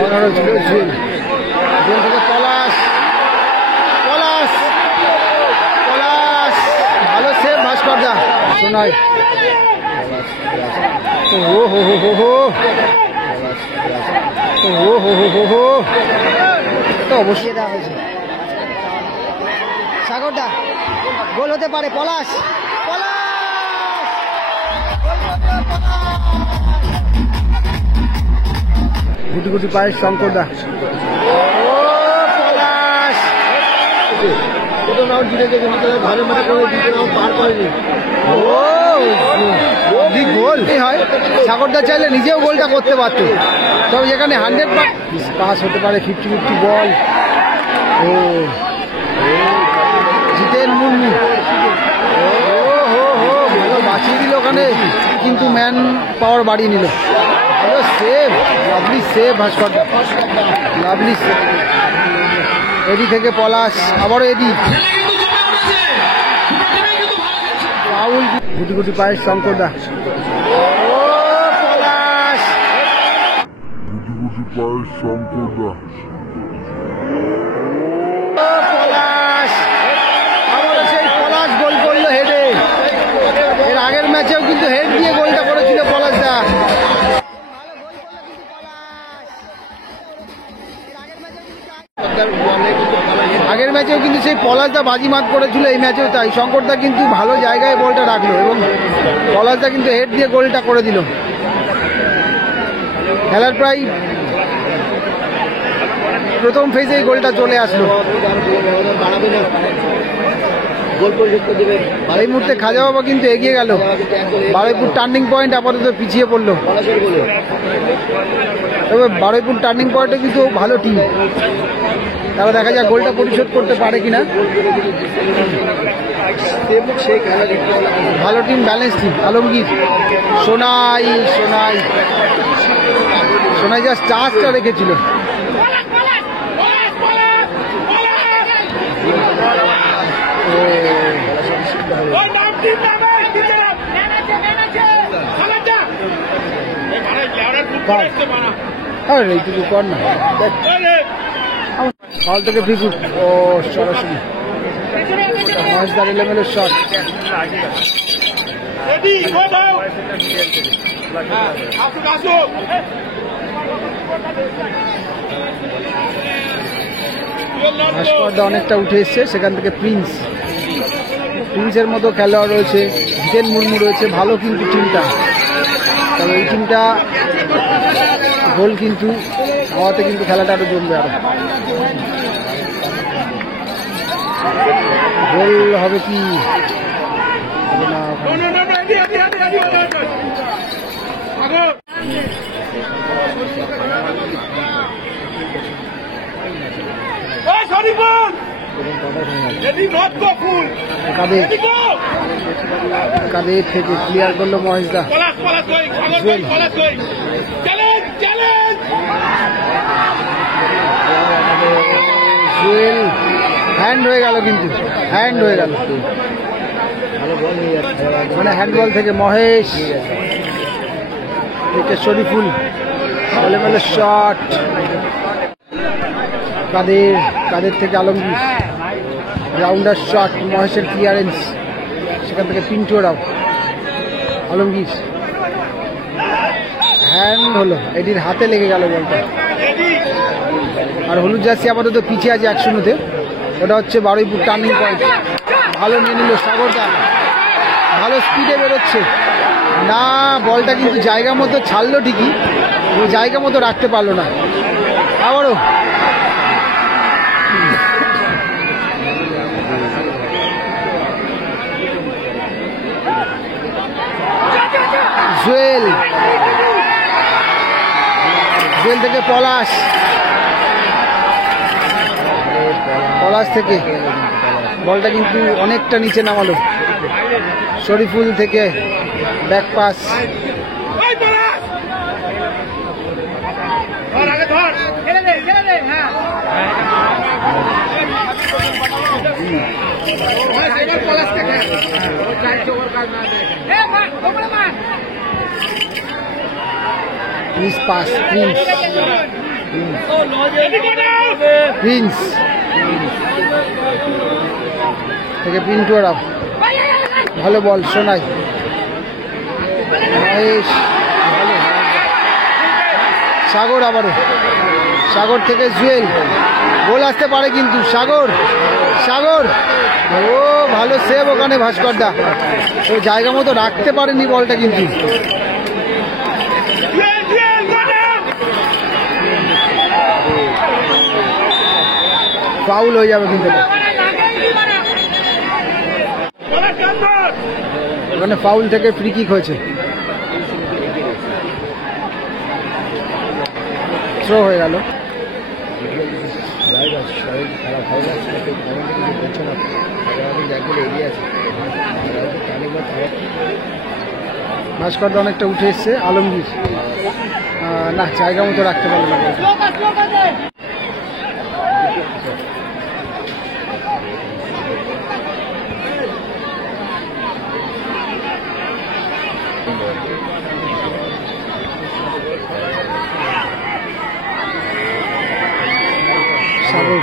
15 ছিল জুয়েল। জুয়েল থেকে পলাশ, পলাশ, পলাশ, ভালো সেভ ভাস্কর দা। সোনাই, ও হো হো হো হো, ও হো হো হো হো, তো অবশ্যই দেওয়া হয়েছে। সাগরদা গোল হতে পারে। পলাশ, পলাশ, গুটি গুটি পায়ের শঙ্করদা। ও পলাশ, গোল হয়। সাগরদা চাইলে নিজেও গোলটা করতে পারতো, তবে এখানে 100 পাস হতে পারে। 50-50 বল। ও জিতেন মুর্মু, ভালো বাঁচিয়ে দিল ওখানে, কিন্তু ম্যান পাওয়ার বাড়িয়ে নিল। ভালো সেভ, লাভলি সেভ ভাস্কর, লাভলি সেভ। এডি থেকে পলাশ, আবারও এডি, রাহুল, গুটি গুটি পায়ের শঙ্করদা। ও পলাশ, গুটি গুটি পায়ের শঙ্করদা। ও পলাশ, আবারও সেই পলাশ গোল করলো হেডে। এর আগের ম্যাচেও কিন্তু হেড দিয়ে গোলটা করেছিল পলাশদা। আগের ম্যাচেও কিন্তু সেই পলাশদা বাজিমাত করেছিল, এই ম্যাচেও তাই। শঙ্করদা কিন্তু ভালো জায়গায় বলটা রাখলো এবং পলাশদা কিন্তু হেড দিয়ে গোলটা করে দিল। খেলার প্রায় প্রথম ফেজেই গোলটা চলে আসলো। এই মুহূর্তে খাজা বাবা কিন্তু এগিয়ে গেল। বারুইপুর টার্নিং পয়েন্ট আপাতত পিছিয়ে পড়লো। তবে বারুইপুর টার্নিং পয়েন্টে কিন্তু ভালো টিম, তারা দেখা যাক গোলটা পরিশোধ করতে পারে কিনা। ভালো team, balance team. Alamgir, Sonai, Sonai, Sonai just টাচটা রেখেছিল। এইটুকু কর না, হল থেকে ফ্রি কিক। ও সরাসরি মহেশদার এলোমেলো শট। ভাস্করদা অনেকটা উঠে এসছে, সেখান থেকে প্রিন্সের মতো খেলোয়াড় রয়েছে, জিতেন মুর্মু রয়েছে, ভালো কিন্তু টিমটা। তবে এই টিমটা গোল কিন্তু হওয়াতে কিন্তু খেলাটা আরো জমবে। আরো গোল হবে কি হবে না, কাদের থেকে ক্লিয়ার করলো মহেশদা। জুয়েল হ্যান্ড হয়ে গেল, কিন্তু হ্যান্ড হয়ে গেল, মানে হ্যান্ডবল থেকে মহেশ, শরীফুল, এলোমেলো শট। কাদের থেকে আলমগীর, গ্রাউন্ডার শট, মহেশের ক্লিয়ারেন্স, সেখান থেকে পিন্টু রাও। আলমগীর হ্যান্ড হলো, এটির হাতে লেগে গেল বলটা। আর হলুদ জার্সি আপাতত পিছিয়ে আছে 1-0-তে। ওটা হচ্ছে বারুইপুর টার্নিং পয়েন্ট। ভালো নিয়ে নিল সাগরদা, ভালো স্পিডে বেরোচ্ছে না, বলটা কিন্তু জায়গা মতো ছাড়লো ঠিকই, জায়গা মতো রাখতে পারলো না। আবারও জুয়েল, জুয়েল থেকে পলাশ, পলাশ থেকে বলটা কিন্তু অনেকটা নিচে নামালো। শরীফুল থেকে back pass, please pass, please Prince থেকে পিন্টু রাও, ভালো বল সোনাই, মহেশ ভালো, সাগর আবারও, সাগর থেকে জুয়েল, গোল আসতে পারে কিন্তু সাগর, সাগর ও ভালো সেভ ওখানে ভাস্করদা, ও জায়গা মতো রাখতে পারেনি বলটা কিন্তু। ফাউল হয়ে যাবে কিন্তু ওখানে, ফাউল থেকে ফ্রি কিক হয়েছে, থ্রো হয়ে গেল। ভাস্কর অনেকটা উঠে এসছে, আলমগীর না জায়গা মতো রাখতে পারলো না। সাগর,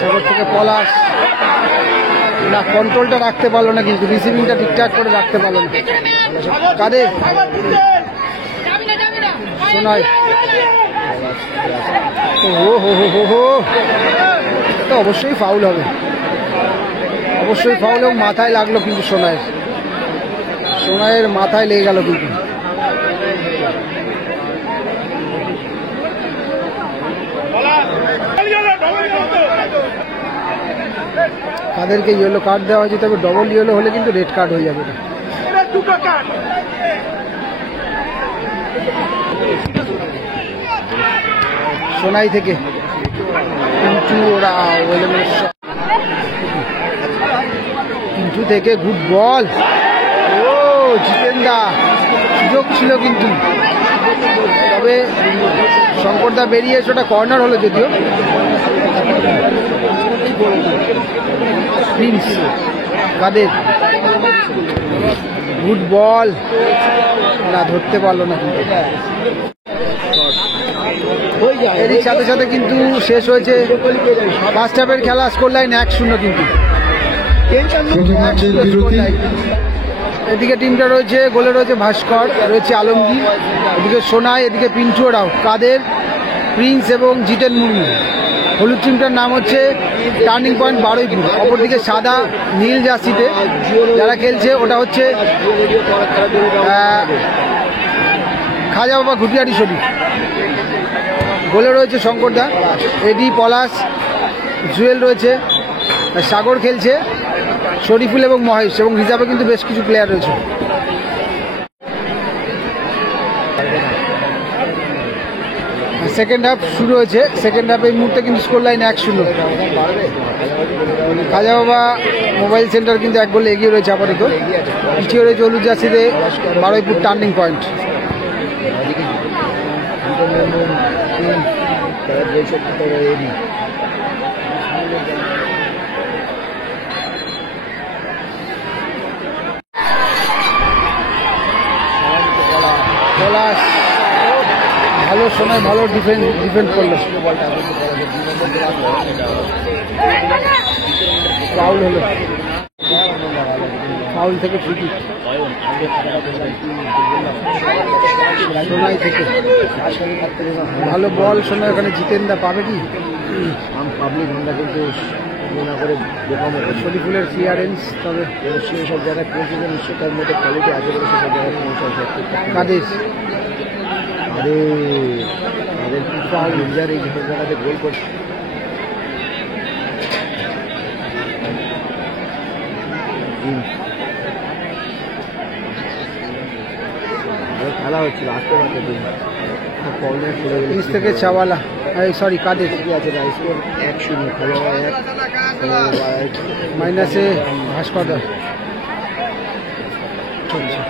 সাগর থেকে পলাশ না, কন্ট্রোলটা রাখতে পারলো না কিন্তু, রিসিভিংটা ঠিকঠাক করে রাখতে পারলো না। কাদের শোনাই, ও হো হো হো হো, এটা অবশ্যই ফাউল হবে, অবশ্যই ফাউল, এবং মাথায় লাগলো কিন্তু সোনাইয়ের, সোনাইয়ের মাথায় লেগে গেল কিন্তু। তাদেরকে ইয়েলো কার্ড দেওয়া হয়েছে, তবে ডবল ইয়েলো হলে কিন্তু রেড কার্ড হয়ে যাবে। সোনাই থেকে পিন্টু পিন্টু থেকে গুড বল, ও জিতেন্দা সুযোগ ছিল কিন্তু, তবে শঙ্করদা বেরিয়ে এসে ওটা কর্নার হলো যদিও। প্রিন্স কাদের, গুড বল না, ধরতে পারলো না কিন্তু। এরই সাথে সাথে কিন্তু শেষ হয়েছে ফার্স্ট হাফের খেলা, স্কোর লাইন 1-0 কিন্তু। এদিকে টিমটা রয়েছে, গোলে রয়েছে ভাস্কর, রয়েছে আলমগীর, এদিকে সোনাই, এদিকে পিন্টু রাও, কাদের, প্রিন্স এবং জিতেন মুর্মু। হলুদ টিমটার নাম হচ্ছে টার্নিং পয়েন্ট বারুইপুর, অপরদিকে সাদা নীল জার্সিতে যারা খেলছে ওটা হচ্ছে খাজা বাবা ঘুটিয়ারি শরীফ। গোলে রয়েছে শঙ্করদা, এডি, পলাশ, জুয়েল রয়েছে, সাগর খেলছে, শরীফুল এবং মহেশ, এবং রিজার্ভে কিন্তু বেশ কিছু প্লেয়ার রয়েছে। সেকেন্ড হাফ শুরু হয়েছে, সেকেন্ড হাফে এই মুহূর্তে কিন্তু স্কোর লাইন 1-0। খাজা বাবা মোবাইল সেন্টার কিন্তু 1 গোলে এগিয়ে রয়েছে আপাতত, পিছিয়ে রয়েছে হলুদ জার্সিতে বারুইপুর টার্নিং পয়েন্ট। পলাশ ভালো সময়, ভালো ডিফেন্ড করলো, ফাউল হলো, ফাউল থেকে ফ্রি কিক সোনাই থেকে, ভালো বল সোনাই, ওখানে জিতেন্দা পাবে কি পাবলিক, আমরা কিন্তু মনে করে শরীফুলের ক্লিয়ারেন্স, তবে সেই সব জায়গায় পৌঁছেছে, নিশ্চয় তার মধ্যে কোয়ালিটি আছে বলে সেসব জায়গায় পৌঁছায়। কাদের তাদের ফাউল ইঞ্জার, এই যেসব জায়গাতে গোল করছে। খেলা হচ্ছিল আসতে পারছে নিচ থেকে চাওয়ালা, সরি কাদের আছে, 1-0 খেলা, মাইনাসে ভাস্করদা চলছে।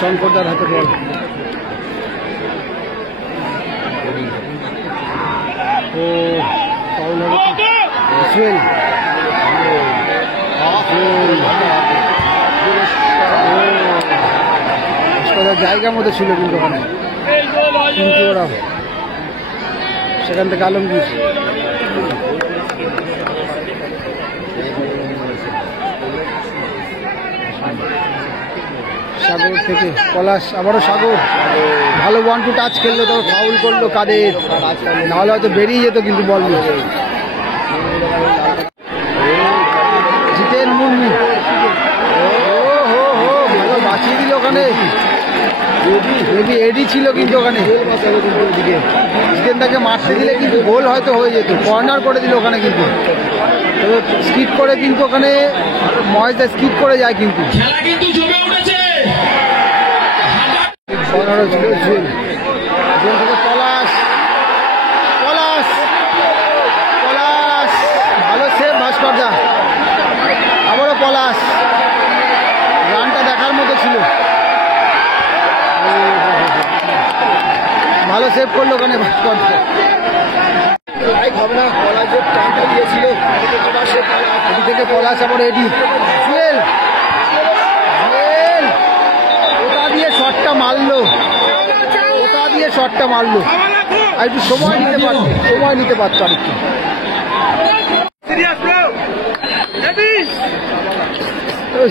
শঙ্করদার হাতে বল। ও ফাউল হবে জুয়েল। জায়গা মতো ছিল কিন্তু ওখানে, কিন্তু ওরা সেখান থেকে আলমগীর সাগর থেকে পলাশ, আবারও সাগর ভালো 1-2 টাচ খেললো, তবে ফাউল করলো কাদের, নাহলে হয়তো বেরিয়ে যেত কিন্তু বল জিতেন মুর্মু। ভালো বাঁচিয়ে দিল ওখানে, এডি ছিল কিন্তু ওখানে, জিতেন তাকে মারতে দিলে কিন্তু গোল হয়তো হয়ে যেত, কর্নার করে দিল ওখানে কিন্তু, তবে স্কিপ করে কিন্তু ওখানে মহেশদা স্কিপ করে যায় কিন্তু কর্নারও ছিল জুয়েল। জুয়েল থেকে পলাশ, পলাশ পলাশ ভালো সেভ ভাস্করদা, আবারও পলাশ, রানটা দেখার মতো ছিল, ভালো সেভ করলো ওখানে ভাস্করদা। এডি থেকে পলাশ, আবার এডি, জুয়েল জুয়েল ওটা দিয়ে শটটা মারলো, ওটা দিয়ে শটটা মারলো, আর একটু সময় নিতে পারতো আর একটু।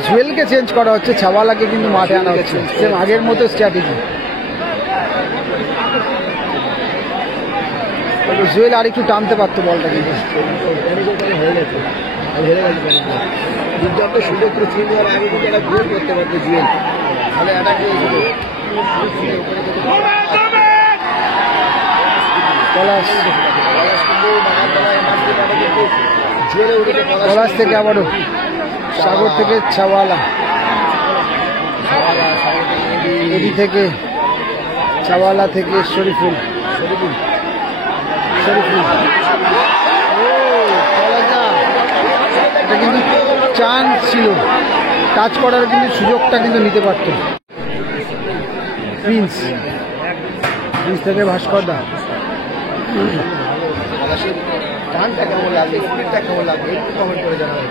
জুয়েলকে চেঞ্জ করা হচ্ছে, ছাওয়ালাকে কিন্তু মাঠে আনা হচ্ছে, সেম আগের মতো স্ট্র্যাটেজি। জুয়েল আর একটু টানতে পারতো বলটা, কিন্তু সুযোগ করে চিনে দেওয়ার আগে কিন্তু একটা গোল করতে পারতো জুয়েল, তাহলে অ্যাটাক হয়েছিল। পলাশ থেকে আবারও সাগর থেকে ছাওয়ালা, এডি থেকে ছাওয়ালা থেকে শরীফুল, এটা কিন্তু চান্স ছিল, টাচ করার কিন্তু সুযোগটা কিন্তু নিতে পারত। প্রিন্স থেকে ভাস্করদা, টানটা কেমন লাগবে, স্পিডটা কেমন লাগবে একটু কমেন্ট করে জানাবেন।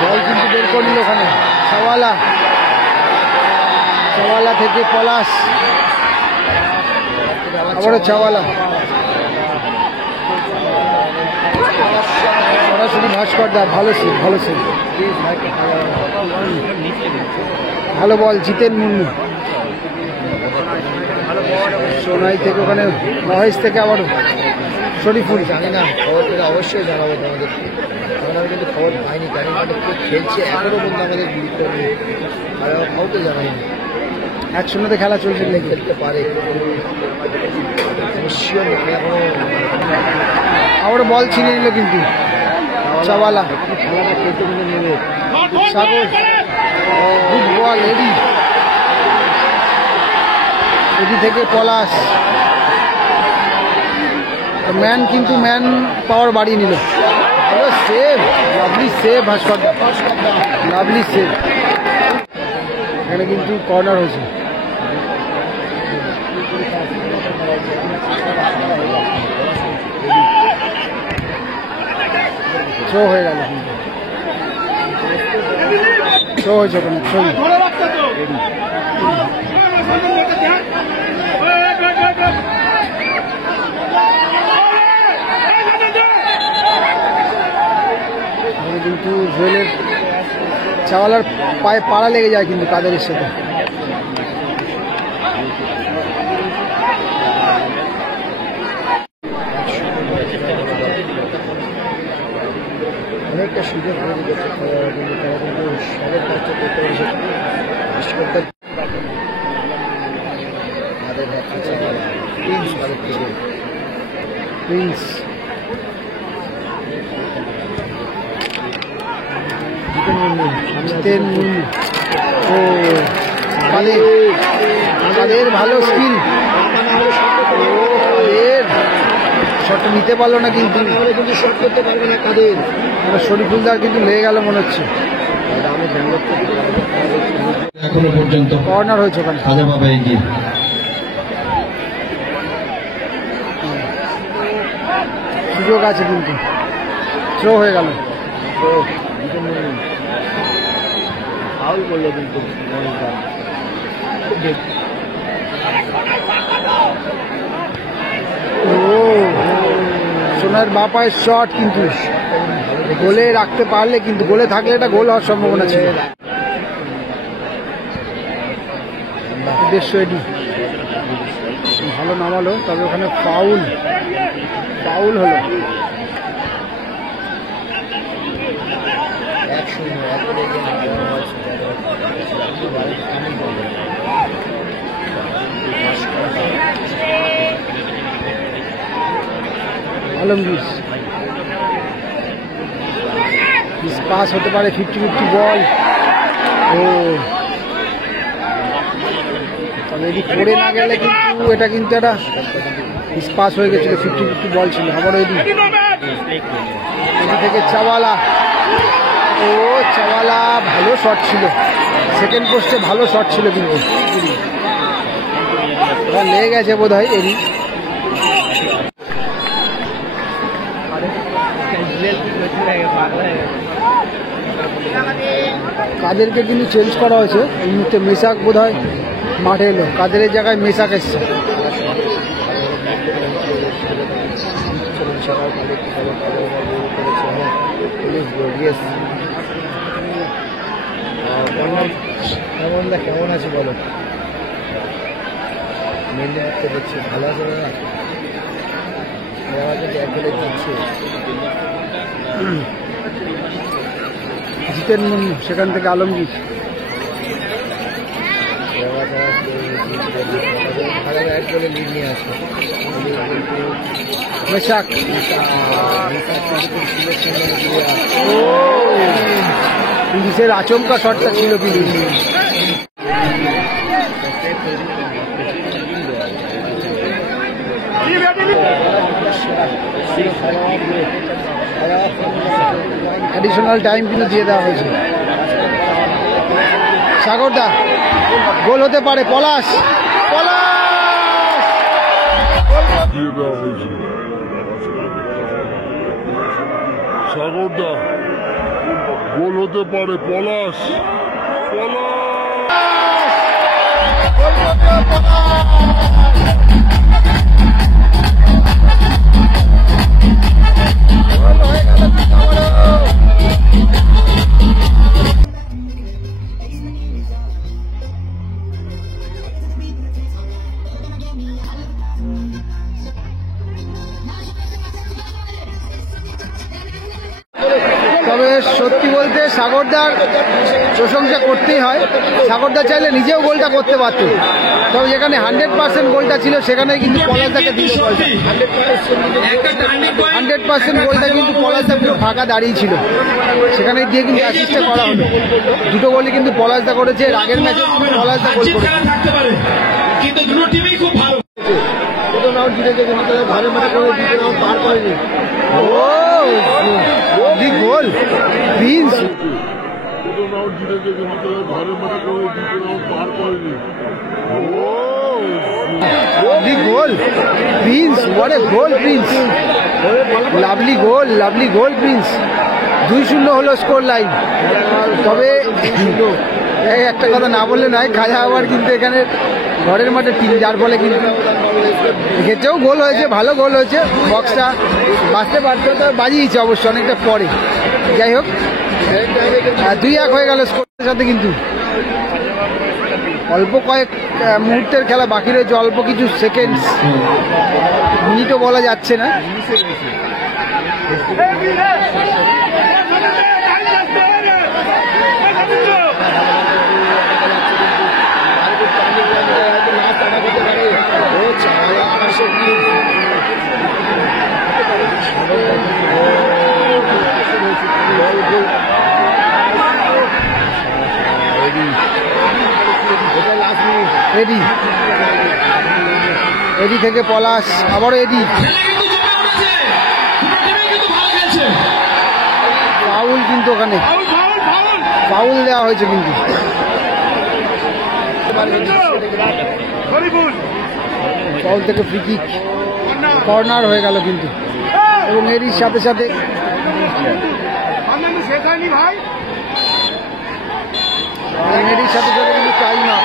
বল কিন্তু বের করে নিল ওখানে ছাওয়ালা, ছাওয়ালা থেকে পলাশ, আবারও ছাওয়ালা, সরাসরি ভাস্করদা, ভালো সেভ, ভালো বল জিতেন মুর্মু। সোনাই থেকে ওখানে মহেশ থেকে আবারও শরীফুল। জানি না খবর পেলে অবশ্যই জানাবো তোমাদের, কারণ আমি কিন্তু খবর পাইনি, জানি না কে খেলছে এখনো পর্যন্ত আমাদের গুরুত্ব নেই, আর কাউকে জানাইনি। 1-0 খেলা চলছে, খেলতে পারে আবারও বল ছিনে নিল কিন্তু ছাওয়ালা, খেলাটা খেলতে কিন্তু নেবে সাগর, গুড বল এডি, এডি থেকে পলাশ, ম্যান কিন্তু ম্যান পাওয়ার বাড়িয়ে নিল, ভালো সেভ, লাভলি সেভ ভাস্করদা, লাভলি সেভ। এখানে কিন্তু কর্নার হয়েছে, থ্রো হয়ে গেল, থ্রো হয়েছে ওখানে, থ্রো কিন্তু জুয়েলের ছাওয়ালার পায়ে পাড়া লেগে যায় কিন্তু কাদেরের সাথে। অনেকটা সুযোগ করে দিয়েছে কিন্তু তারা কিন্তু সবের কাজটা করতে পেরেছে, প্রিন্স জিতেন মুর্মু, ও কাদের ভালো স্কিল, কাদের শটটা নিতে পারলো না, কিন্তু কিন্তু শট করতে পারবে না কাদের। শরীফুলদার কিন্তু লেগে গেল মনে হচ্ছে। এখনো পর্যন্ত কর্নার হয়েছে ওখানে। খাজা বাবা এগিয়ে। সুযোগ আছে কিন্তু থ্রো হয়ে গেল। ফাউল করলো কিন্তু ও সোনার বাপায়ের শট, কিন্তু গোলে রাখতে পারলে, কিন্তু গোলে থাকলে এটা গোল হওয়ার সম্ভাবনা ছিল। দেড়শো এডি ভালো নামালো, তবে ওখানে ফাউল হলো। 1-0 আলমগীর পাস হতে পারে, 50-50 বল। ও তবে এটি পড়ে না গেলে কিন্তু এটা কিন্তু একটা পাস হয়ে গেছিল, 50-50 বল ছিল। আবার এদি থেকে চাওয়ালা, ও চাওয়ালা ভালো শট ছিল, সেকেন্ড পোস্টে ভালো শট ছিল, কিন্তু লেগে গেছে বোধ হয় এরি। কাদেরকে কিন্তু চেঞ্জ করা হয়েছে এই মুহূর্তে। মেসাক বোধ হয় মাঠে এলো, কাদের জায়গায় মেসাক এসছে। কেমন আছে বলো? মেনলি দেখছি ভালো আছে না, দিচ্ছে জিতেন মুন্নু, সেখান থেকে আলমগীর। এক বলে লিড নিয়ে আসবে। মেসাক, ও পুলিশের আচমকা শটটা ছিল কিন্তু। অ্যাডিশনাল টাইম কিন্তু দিয়ে দেওয়া হয়েছে। সাগরদা গোল হতে পারে, পলাশ দিয়ে দেওয়া হয়েছে। সাগরদা গোল হতে পারে, পলাশ তবে সত্যি বলতে সাগরদার প্রশংসা করতেই হয়। সাগরদা চাইলে নিজেও গোলটা করতে পারত, তবে যেখানে 100% গোলটা ছিল সেখানে কিন্তু পলাশদাকে দিল গোলটা। 100% গোলটা কিন্তু পলাশদা পুরো ফাঁকা দাঁড়িয়ে ছিল, সেখানে দিয়ে কিন্তু অ্যাসিস্টটা করা হলো। দুটো গোলই কিন্তু পলাশদা করেছে। আগের ম্যাচে পলাশদা গোল করেছে। ঘরে মাঠে করে দিতে পার করেনি। গোল প্রিন্স, রাউন্ড জিতেছে কিন্তু ঘরে মাঠে করে দ্বিতীয় রাউন্ড পার করেনি। Goal Prince, what a goal Prince, lovely goal Prince. 2-0 হলো স্কোর লাইন। তবে একটা কথা না বললে নয়, খাজা আবার কিন্তু এখানে ঘরের মাঠে টিম, যার ফলে কিন্তু এক্ষেত্রেও গোল হয়েছে, ভালো গোল হয়েছে। বক্সটা বাঁচতে পারতো, তবে বাজিয়েছে অবশ্য অনেকটা পরে। যাই হোক 2-1 হয়ে গেল স্কোরের সাথে। কিন্তু অল্প কয়েক মুহূর্তের খেলা বাকি রয়েছে, অল্প কিছু সেকেন্ডস, মিনিটও বলা যাচ্ছে না। এডি থেকে পলাশ, আবারও এডি, কিন্তু ওখানে ফাউল দেওয়া হয়েছে কিন্তু। ফাউল থেকে ফ্রি কিক, কর্নার হয়ে গেল কিন্তু, এবং এরই সাথে সাথে এরই সাথে সাথে কিন্তু টাইম আপ।